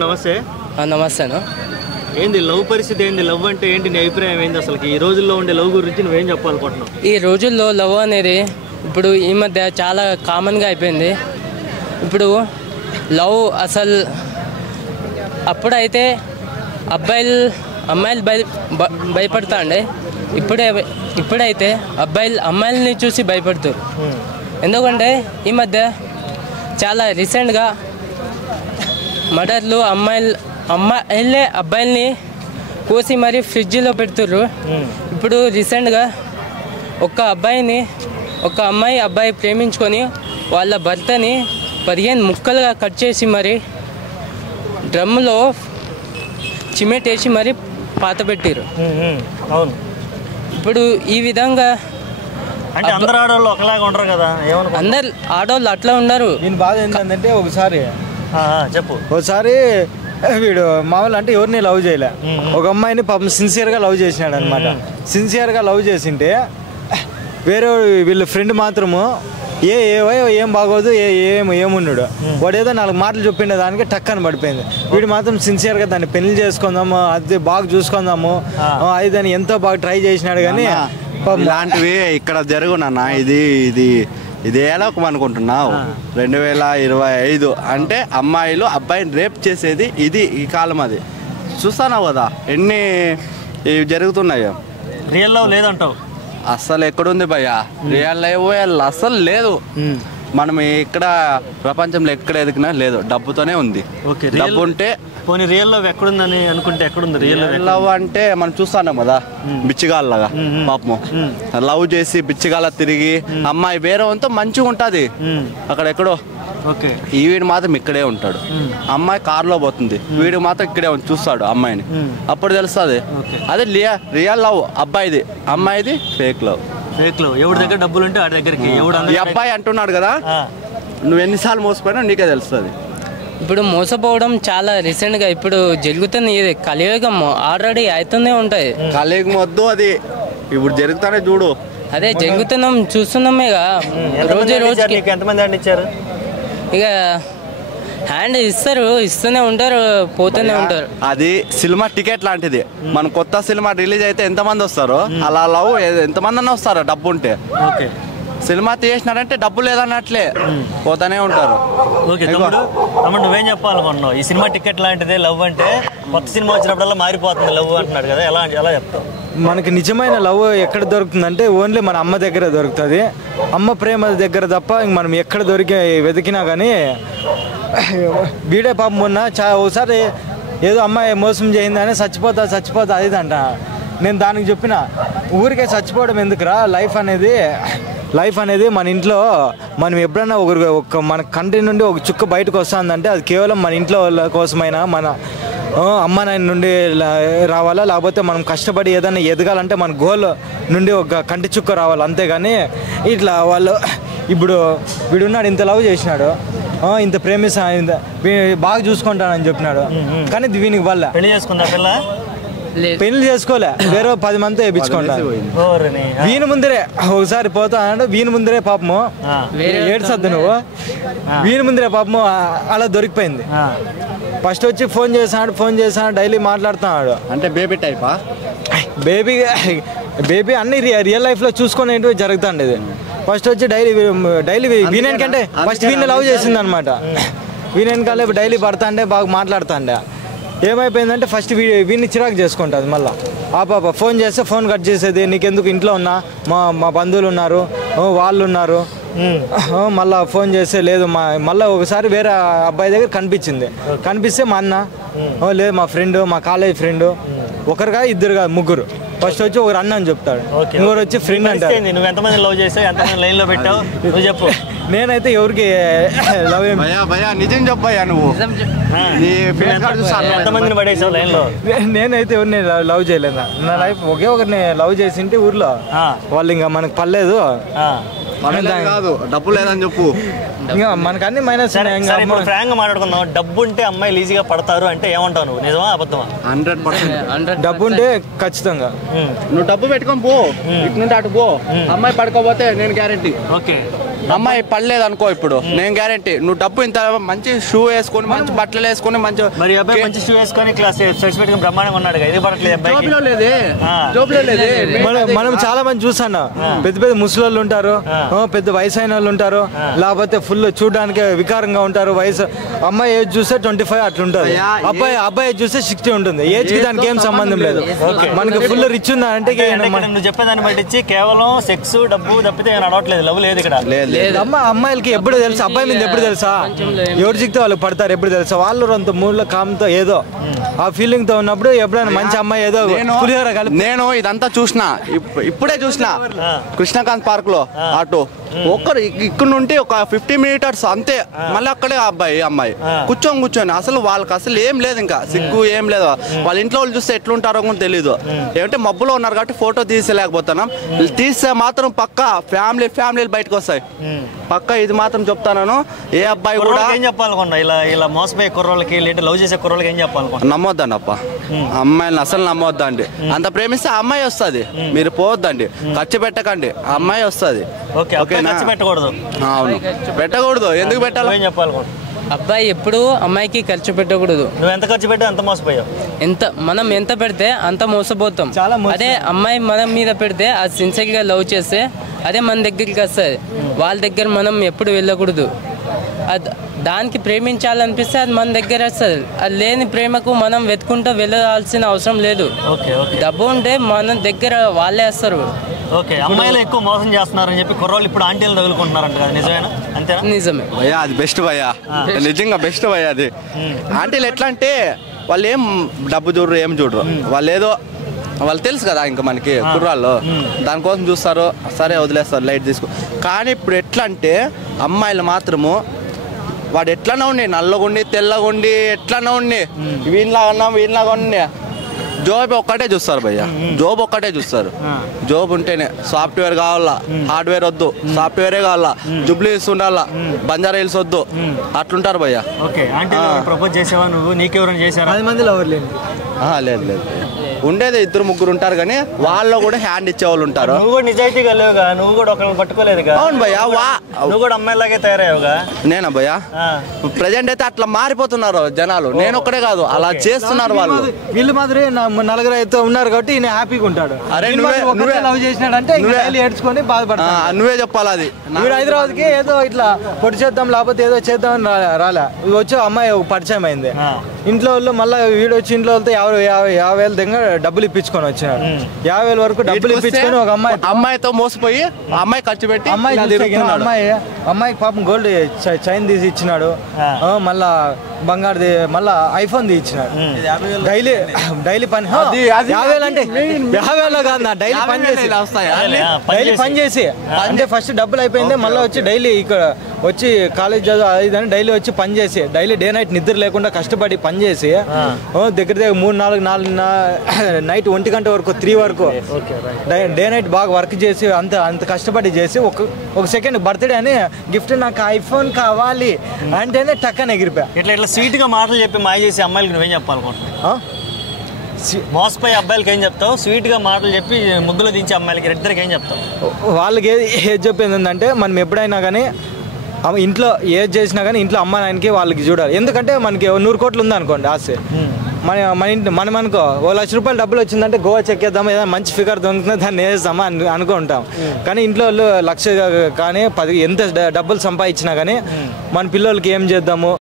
నమస్తే. నమస్తే అన్న. ఏంది లవ్ పరిస్థితి, ఏంది లవ్ అంటే ఏంటి, నీ అభిప్రాయం ఏంది? అసలు ఈ రోజుల్లో ఉండే లవ్ గురించి నువ్వేం చెప్పాలనుకుంటున్నావు? ఈ రోజుల్లో లవ్ అనేది ఇప్పుడు ఈ మధ్య చాలా కామన్గా అయిపోయింది. ఇప్పుడు లవ్ అసలు అప్పుడైతే అమ్మాయిలు భయపడతా అండి. ఇప్పుడైతే అమ్మాయిలని చూసి భయపడుతారు. ఎందుకంటే ఈ మధ్య చాలా రీసెంట్గా మర్డర్లు అమ్మాయిలే అబ్బాయిల్ని కోసి మరీ ఫ్రిడ్జ్లో పెడుతుర్రు. ఇప్పుడు రీసెంట్గా ఒక అబ్బాయి ప్రేమించుకొని వాళ్ళ భర్తని 15 ముక్కలుగా కట్ చేసి మరి డ్రమ్ములో సిమెంట్ వేసి మరి పాత పెట్టారు. అవును. ఇప్పుడు ఈ విధంగా అంటే అందరు ఆడవాళ్ళు ఒకలాగా ఉండరు కదా, అందరు ఆడవాళ్ళు అట్లా ఉండరు. దీని బాధ ఏంటంటే ఒకసారి వీడు మామూలు అంటే ఎవరిని లవ్ చేయలే, ఒక అమ్మాయిని పాపం సిన్సియర్గా లవ్ చేసినాడు అనమాట. సిన్సియర్గా లవ్ చేసింటే వేరే వీళ్ళ ఫ్రెండ్ మాత్రము ఏం బాగోదు ఏమున్నాడు వాడు ఏదో 4 మాటలు చెప్పిండే దానికి టక్కని పడిపోయింది. వీడు మాత్రం సిన్సియర్గా దాన్ని పెళ్లి చేసుకుందాము, అది బాగా చూసుకుందాము, అది దాన్ని ఎంతో బాగా ట్రై చేసినాడు. కానీ ఇలాంటివి ఇక్కడ జరుగునన్నా ఇది ఎలా అనుకుంటున్నావు? 2025 అంటే అమ్మాయిలు అబ్బాయిని రేప్ చేసేది ఇది ఈ కాలం. అది చూస్తున్నావు కదా ఎన్ని జరుగుతున్నాయో. రియల్ లవ్ లేదంటావు? అస్సలు ఎక్కడుంది భయ్యా రియల్ లైఫ్? అస్సలు లేదు. మనం ఇక్కడ ప్రపంచంలో ఎక్కడ ఎదిగినా లేదు, డబ్బుతోనే ఉంది. డబ్బు ఉంటే పోనీ రియల్ లవ్ ఎక్కడుందని అనుకుంటే ఎక్కడుంది రియల్ లవ్? అంటే మనం చూస్తున్నాం కదా బిచ్చిగాళ్ళగా పాపము లవ్ చేసి బిచ్చిగాళ్ళ తిరిగి అమ్మాయి వేరే వంతో మంచిగా ఉంటుంది అక్కడ ఎక్కడో. వీడు మాత్రం ఇక్కడే ఉంటాడు, అమ్మాయి కారులో పోతుంది, వీడు మాత్రం ఇక్కడే చూస్తాడు అమ్మాయిని. అప్పుడు తెలుస్తుంది అదే రియల్ లవ్ అబ్బాయిది, అమ్మాయిది ఫేక్ లవ్. ఎవరి దగ్గర డబ్బులు ఉంటే వాడి దగ్గరికి. ఈ అబ్బాయి అంటున్నాడు కదా, నువ్వు ఎన్నిసార్లు మోసపోయినా నీకే తెలుస్తుంది. ఇప్పుడు మోసపోవడం చాలా రీసెంట్గా ఇప్పుడు జరుగుతుంది. ఇది కలియుగం ఆల్రెడీ అవుతూనే ఉంటాయి. కలియుగం వద్దు, అది ఇప్పుడు జరుగుతానే చూడు. అదే జరుగుతున్నాం చూస్తున్నామేగా రోజు. ఎంతమంది హ్యాండ్ ఇచ్చారు? ఇక హ్యాండ్ ఇస్తూనే ఉంటారు, పోతూనే ఉంటారు. అది సినిమా టికెట్ లాంటిది. మన కొత్త సినిమా రిలీజ్ అయితే ఎంతమంది వస్తారో అలా లవ్ ఎంతమంది అన్న వస్తారో డబ్బు ఉంటే. సినిమా తీసినారంటే డబ్బు లేదన్నట్లే పోతానే ఉంటారు. నువ్వేం చెప్పాలనుకున్నావు? ఈ సినిమా టికెట్ లాంటిదే లవ్ అంటే, కొత్త సినిమా వచ్చినప్పుడల్లా మారిపోతుంది లవ్ అంటున్నాడు కదా, ఎలా చెప్తావు? మనకి నిజమైన లవ్ ఎక్కడ దొరుకుతుందంటే ఓన్లీ మన అమ్మ దగ్గర దొరుకుతుంది. అమ్మ ప్రేమ దగ్గర తప్ప మనం ఎక్కడ వెతికినా కానీ. వీడే పాపం మొన్న ఒకసారి ఏదో అమ్మాయి మోసం చేయిందని చచ్చిపోతా అది అంట. నేను దానికి చెప్పిన, ఊరికే చచ్చిపోవడం ఎందుకురా, లైఫ్ అనేది మన ఇంట్లో మనం ఎప్పుడైనా మన కంటి నుండి ఒక చుక్క బయటకు వస్తుందంటే అది కేవలం మన ఇంట్లో వాళ్ళ కోసమైనా, మన అమ్మ నాయన నుండి రావాలా, లేకపోతే మనం కష్టపడి ఏదైనా ఎదగాలంటే మన గోల్ నుండి ఒక కంటి చుక్క రావాలి. అంతేగాని ఇట్లా వాళ్ళు ఇప్పుడు వీడున్నాడు, ఇంత లవ్ చేసినాడు, ఇంత ప్రేమిస్తా, బాగా చూసుకుంటానని చెప్పినాడు. కానీ వీనికి వల్ల పెళ్లి చేసుకోలే, వేరే 10 మందితో వేయించుకుంటాను. వీని ముందరే ఒకసారి పోతా అన్నాడు, వీని ముందరే పాపము ఏడ్చద్దు నువ్వు, వీని ముందరే పాపము అలా దొరికిపోయింది. ఫస్ట్ వచ్చి ఫోన్ చేశాడు, డైలీ మాట్లాడుతున్నాడు. అంటే బేబీ టైపా? బేబీ అన్ని రియల్ లైఫ్లో చూసుకునేవి జరుగుతుంది. ఇది ఫస్ట్ వచ్చి డైలీ వీనెనకంటే ఫస్ట్ వీడిని లవ్ చేసింది అనమాట. వీనెనకాలే డైలీ పడతాండే, బాగా మాట్లాడుతాండే. ఏమైపోయిందంటే ఫస్ట్ వీడిని చిరాకు చేసుకుంటుంది. మళ్ళీ పాప ఫోన్ చేస్తే ఫోన్ కట్ చేసేది, నీకెందుకు, ఇంట్లో ఉన్నా, మా బంధువులు ఉన్నారు, వాళ్ళు ఉన్నారు. మళ్ళీ ఫోన్ చేస్తే లేదు, మళ్ళీ ఒకసారి వేరే అబ్బాయి దగ్గర కనిపిస్తే మా అన్న, లేదు మా ఫ్రెండ్, మా కాలేజ్ ఫ్రెండ్, ఒకరుగా ఇద్దరుగా ముగ్గురు. ఫస్ట్ వచ్చి ఒకరు అన్న అని చెప్తాడు, ఇంకొకరు వచ్చి ఫ్రెండ్ అంటారు. నువ్వు ఎంతమంది లవ్ చేసావు, ఎంతమంది లైన్ లో పెట్టావు నువ్వు చెప్పు. నేనైతే ఎవరికి లవ్ నిజం చెప్పయ్యా నువ్వు. ఎంతమందిని పడేసావు లైన్ లో? నేనైతే ఎవరిని లవ్ చేయలేదు. నా లైఫ్ ఒకే ఒకరిని లవ్ చేసింటే ఊర్లో, వాళ్ళు ఇంకా మనకు పర్లేదు, డబ్బు లేదని చెప్పు. ఇంకా మనకు అన్ని మైనస్. ఫ్రాంక్ గా మాట్లాడుకున్నావు, డబ్బు ఉంటే అమ్మాయిలు ఈజీగా పడతారు అంటే ఏమంటావు నువ్వు? నిజమా అబద్ధమా? 100% డబ్బు ఉంటే ఖచ్చితంగా. నువ్వు డబ్బు పెట్టుకొని పో, ఇటు నుండి అటు పో, అమ్మాయి పడుకోపోతే నేను గ్యారెంటీ. ఓకే, అమ్మాయి పడలేదు అనుకో ఇప్పుడు నేను గ్యారంటీ నువ్వు డబ్బు ఇంత మంచి షూ వేసుకొని మంచి బట్టలు వేసుకొని మంచి మరి అబ్బాయి మంచి షూ వేసుకొని క్లాస్ సెట్స్ పెట్టుకుని బ్రహ్మాండంగా ఉన్నాడు ఇది పడట్లేదు మనం చాలా మంది చూసాను, పెద్ద పెద్ద ముసలోళ్ళు ఉంటారు, పెద్ద వయసు అయిన వాళ్ళు ఉంటారు, లేకపోతే ఫుల్ చూడడానికి వికారంగా ఉంటారు. వయసు అమ్మాయి ఏజ్ చూస్తే 25 అట్లుంటారు, అబ్బాయి ఏజ్ చూస్తే 60 ఉంటుంది. ఏజ్ కి దానికి ఏం సంబంధం లేదు. మనకి ఫుల్ రిచ్ ఉందా అంటే నువ్వు చెప్పేదాన్ని బట్టి కేవలం సెక్స్ డబ్బు తప్పితే అడవట్లేదు, లవ్ లేదు ఇక్కడ. అమ్మాయిలకి ఎప్పుడు తెలుసా, అబ్బాయి మీద ఎప్పుడు తెలుసా, ఎవరు చిక్తే వాళ్ళు పడతారు ఎప్పుడు తెలుసా, వాళ్ళు అంత మూడ్లో కామ్తో ఏదో ఆ ఫీలింగ్ తో ఉన్నప్పుడు ఎప్పుడైనా మంచి అమ్మాయి ఏదో నేను ఇదంతా చూసినా, ఇప్పుడే చూసినా కృష్ణకాంత్ పార్క్ లో ఆటో ఒక్కరు ఇక్కడ నుండి ఒక 50 మీటర్స్ అంతే, మళ్ళీ అక్కడే అమ్మాయి కూర్చొని అసలు వాళ్ళకి అసలు ఏం లేదు, ఇంకా సిగ్గు ఏం లేదు. వాళ్ళ ఇంట్లో వాళ్ళు చూస్తే ఎట్లుంటారో కూడా తెలీదు. ఏమంటే మబ్బులో ఉన్నారు కాబట్టి ఫోటో తీసేలేకపోతున్నాం, తీస్తే మాత్రం పక్కా ఫ్యామిలీలు బయటకు వస్తాయి పక్కా. ఇది మాత్రం చెప్తాను, ఏ అబ్బాయి కూడా ఏం చెప్పాలనుకున్నా ఇలా మోసపోయే కుర్రోళ్ళకి లేదా లవ్ చేసే కుర్రోళ్ళకి ఏం చెప్పాలనుకున్నా? నమ్మొద్దండి అప్ప, అమ్మాయిని అసలు నమ్మొద్దండి. అంత ప్రేమిస్తే అమ్మాయి వస్తుంది, మీరు పోవద్దండి, ఖర్చు పెట్టకండి, అమ్మాయి వస్తుంది. పెట్టకూడదు, అవును పెట్టకూడదు. ఎందుకు పెట్టాలి? ఏం చెప్పాలనుకుంటా? అబ్బాయి ఎప్పుడు అమ్మాయికి ఖర్చు పెట్టకూడదు. నువ్వు ఎంత ఖర్చు పెట్టా అంత మోసపోయావు. మనం ఎంత పెడితే అంత మోసపోతాం. అదే అమ్మాయి మనం మీద పెడితే అది సిన్సియర్గా లవ్ చేస్తే అదే మన దగ్గరికి వస్తుంది. వాళ్ళ దగ్గర మనం ఎప్పుడు వెళ్ళకూడదు. అది దానికి ప్రేమించాలనిపిస్తే అది మన దగ్గర వస్తుంది. అది లేని ప్రేమకు మనం వెతుకుంటూ వెళ్ళాల్సిన అవసరం లేదు. డబ్బు ఉంటే మన దగ్గర వాళ్ళే వస్తారు. ఓకే, అమ్మాయిలు ఎక్కువ మోసం చేస్తున్నారని చెప్పి కుర్రోళ్ళు ఇప్పుడు ఆంటీలు తగులుకుంటున్నారంట కదా, నిజమేనా? అంతేనా? నిజమే భయ్యా, అది బెస్ట్ భయ్యా, నిజంగా బెస్ట్ భయ్యా. అది ఆంటీలు ఎట్లా అంటే వాళ్ళు ఏం డబ్బు చూడరు, ఏం చూడరు, వాళ్ళు ఏదో వాళ్ళు తెలుసు కదా ఇంకా మనకి కుర్రాళ్ళు దానికోసం చూస్తారు, సరే వదిలేస్తారు, లైట్ తీసుకో. కానీ ఇప్పుడు ఎట్లా అంటే అమ్మాయిలు మాత్రము వాడు ఎట్లన్నా ఉండి నల్లగుండి తెల్లగుండి ఎట్లన్నా ఉండి వీళ్ళలాగా ఉండి జాబ్ ఒక్కటే చూస్తారు భయ్య, జాబ్ ఒక్కటే చూస్తారు. జాబ్ ఉంటేనే సాఫ్ట్వేర్ కావాలా, హార్డ్వేర్ వద్దు, సాఫ్ట్వేరే కావాలా, జుబ్లీస్ ఉండాలా, బంజారా హిల్స్ వద్దు, అట్లుంటారు భయ్య. ప్రపోజ్ చేసావా నువ్వు? నీకెవరైనా చేశారా? 10 మందిలో ఎవరు లేదు. లేదు, ఉండేది 2-3 ఉంటారు, కానీ వాళ్ళు కూడా హ్యాండ్ ఇచ్చేవాళ్ళు ఉంటారు. నువ్వు కూడా నిజాయితీగా లేవుగా, నువ్వు కూడా ఒకరిని పట్టుకోలేదుగా. అవును భయ్యా, నువ్వు కూడా అమ్మాయిలాగే తయారయ్యావుగా. నేనా భయ్యా? ప్రజెంట్ అయితే అట్లా మారిపోతున్నారు జనాలు, నేను ఒక్కడే కాదు, అలా చేస్తున్నారు వాళ్ళు. వీళ్ళు మాత్రం 4 అయితే ఉన్నారు కాబట్టి ఈయన హ్యాపీగా ఉంటాడు. నువ్వే లవ్ చేసినాడంటే ఏడ్చుకొని బాధపడతా. నువ్వే చెప్పాలి. అది వీడు హైదరాబాద్కి ఏదో ఇట్లా పొడి చేద్దాం లేకపోతే ఏదో చేద్దామని రాలే, వచ్చి అమ్మాయి పరిచయం అయింది. ఇంట్లో వాళ్ళు మళ్ళీ వీడు వచ్చి ఇంట్లో వాళ్ళతో 50,000 దగ్గర డబ్బులు ఇప్పించుకొని వచ్చినాడు. 50,000 వరకు డబ్బులు ఇప్పించుకొని ఒక అమ్మాయితో మోసపోయి అమ్మాయి ఖర్చు పెట్టి అమ్మాయికి పాపం గోల్డ్ చైన్ తీసి ఇచ్చినాడు, మళ్ళా బంగారుది మళ్ళా ఐఫోన్ తీసి ఇచ్చినాడు. డైలీ పని 50,000 అంటే 50,000 కాదు, డైలీ పని చేసి అంటే ఫస్ట్ డబ్బులు అయిపోయింది, మళ్ళీ వచ్చి డైలీ ఇక్కడ వచ్చి కాలేజ్ చదువు అది డైలీ వచ్చి పని చేసి డైలీ డే నైట్ నిద్ర లేకుండా కష్టపడి పని చేసి దగ్గర 3-4 నైట్ 1 గంట వరకు 3 వరకు డే నైట్ బాగా వర్క్ చేసి అంత కష్టపడి చేసి ఒక సెకండ్ బర్త్డే అని గిఫ్ట్ నాకు ఐఫోన్ కావాలి అంటేనే టక్కన ఎగిరిపోయా. ఇట్లా స్వీట్ గా మాటలు చెప్పి మాయ చేసి అమ్మాయిలకు నువ్వేం చెప్పాలనుకుంటున్నా? మోసపోయి అబ్బాయిలకి ఏం చెప్తావు? స్వీట్ గా మాటలు చెప్పి ముద్దులు దించి అమ్మాయిలకి ఇద్దరికి ఏం చెప్తావు? వాళ్ళకి ఏది చెప్పేది ఏంటంటే మనం ఎప్పుడైనా కానీ ఇంట్లో ఏది చేసినా కానీ ఇంట్లో అమ్మ నాయనకి వాళ్ళకి చూడాలి. ఎందుకంటే మనకి 100 కోట్లు ఉందనుకోండి ఆస్తి, మనం అనుకో 1,00,000 రూపాయలు డబ్బులు వచ్చిందంటే గోవా చెక్కేద్దామా, ఏదైనా మంచి ఫిగర్ దొరుకుతుందో దాన్ని వేస్తామా అనుకుంటాం. కానీ ఇంట్లో వాళ్ళు 1,00,000 కానీ 10 ఎంత డబ్బులు సంపాదించినా కానీ మన పిల్లలకి ఏం చేద్దాము